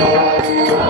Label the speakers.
Speaker 1: Thank you.